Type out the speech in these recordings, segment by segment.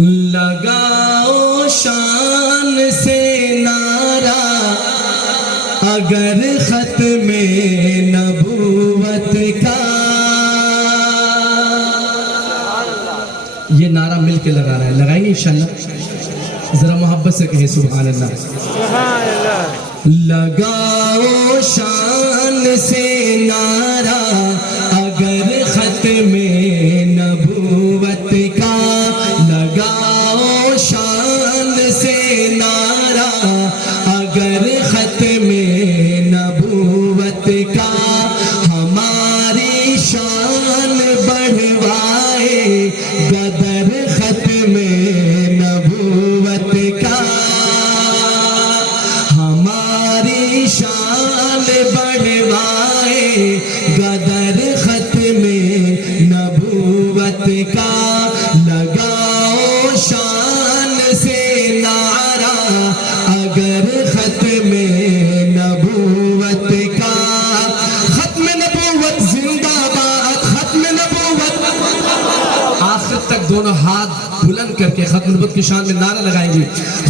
لگاؤ شان سے نعرہ اگر ختم نبوت کا. یہ نعرہ مل کے لگا رہا ہے, لگائیں گے انشاءاللہ؟ ذرا محبت سے کہیں سبحان اللہ. لگاؤ شان سے نعرہ اگر ختم نبوت کا. لگاؤ شان سے نعرہ اگر ختم نبوت کا. ہماری شان بڑھوائے قدر ختم نبوت کا. ہماری شان بڑھوائے قدر ختم نبوت کا. لگاؤ شان سے نعرہ اگر ختم نبوت کا. ختم نبوت زندہ باد, ختم نبوت. آخر تک دونوں ہاتھ بلند کر کے ختم نبوت کی شان میں نعرہ لگائیں گے.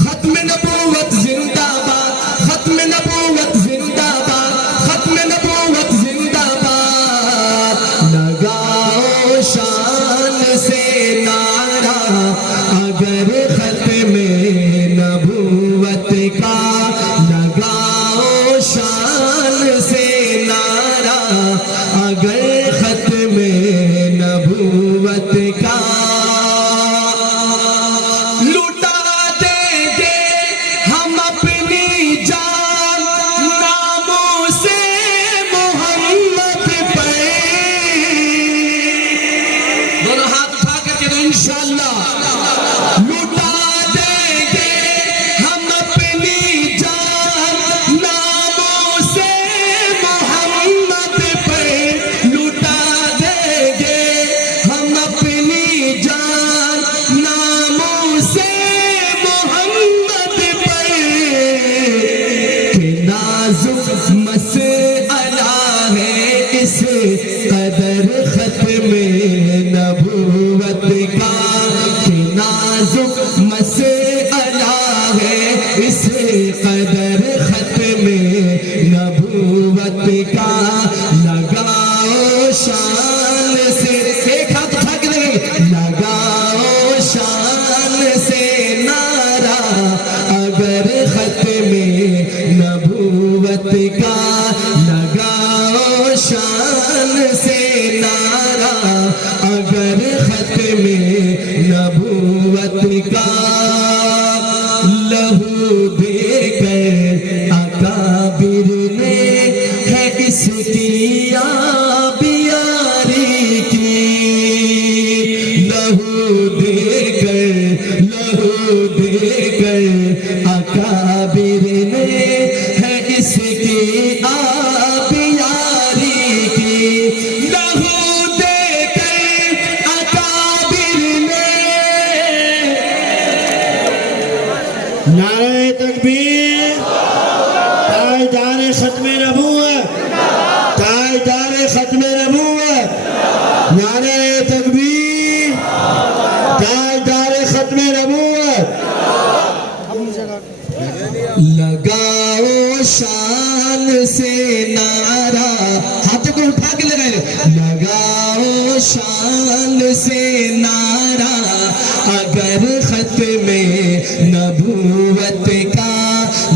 ختم نبوت زندہ باد, ختم نبوت زندہ باد, ختم نبوت زندہ باد. لگاؤ شان سے نعرہ اگر ختم نبوت کا. لگاؤ شان سے نعرہ اگر ختم نبوت کا. لٹا دیں گے ہم اپنی جان ناموں سے محمد پر. دونوں ہاتھ اٹھا کر کے انشاءاللہ. لٹا دیں گے ہم اپنی جان ناموں سے محمد پر. لٹا دیں گے ہم اپنی جان ناموں سے محمد پر. کہ نازک مسئلہ ہے اس قدر ختم نبوت کا. کہ نازک مسئلہ ہے اس قدر ختم نبوت کا. لگاؤ شان سے, ایک ہاتھ اٹھا کے لگیں. لگاؤ شان سے نعرہ اگر ختم نبوت کا. لگاؤ شان سے نعرہ اگر ختم نبوت کا. لہو دے کر اکابر نے ہے اس کی آبیاری کی. لہو دے کر اکابر نے ہے اس کی آبیاری کی. لہو دے کر اکابر نے. نعرہ تکبیر. تاجدار ختم نبوت, تاجدار ختم نبوت. نعرہ تکبیر. تاجدار ختم نبوت. لگاؤ شان سے نعرہ, ہاتھوں کو اٹھا کے لگائیں. لگاؤ شان سے نعرہ اگر ختم نبوت کا.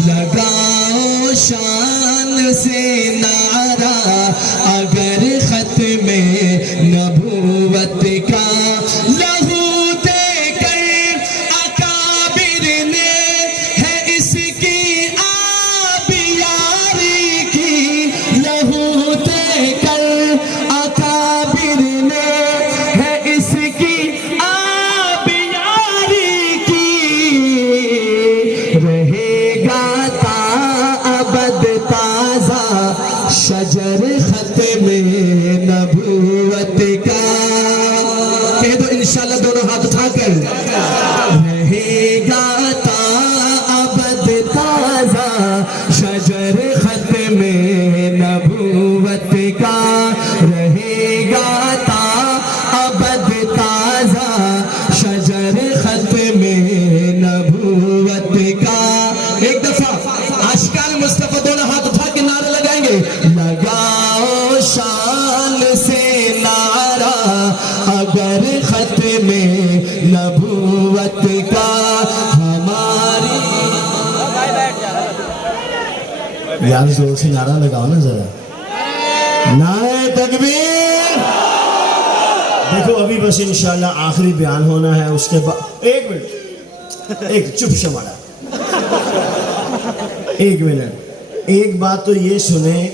لگاؤ شان سے نعرہ اگر ختم نبوت کا. لہو دے کر اکابر نے ہے اس کی آبیاری کی. لہو دے کر اکابر نے ہے اس کی آبیاری کی. رہے گا تا ابد تازہ شجر ختم نبوت کا. کہہ دو انشاءاللہ دونوں ہاتھ اٹھا کر. رہے گا تا ابد تازہ شجر ختم نبوت کا. رہے گا تا ابد تازہ شجر ختم شان سے نعرہ اگر ختم نبوت کا ہماری. یار زور سے نعرہ لگاؤ نا ذرا. نعرہ تکبیر. دیکھو ابھی بس انشاءاللہ آخری بیان ہونا ہے, اس کے بعد ایک منٹ, ایک چپ شمارا, ایک منٹ. ایک بات تو یہ سنیں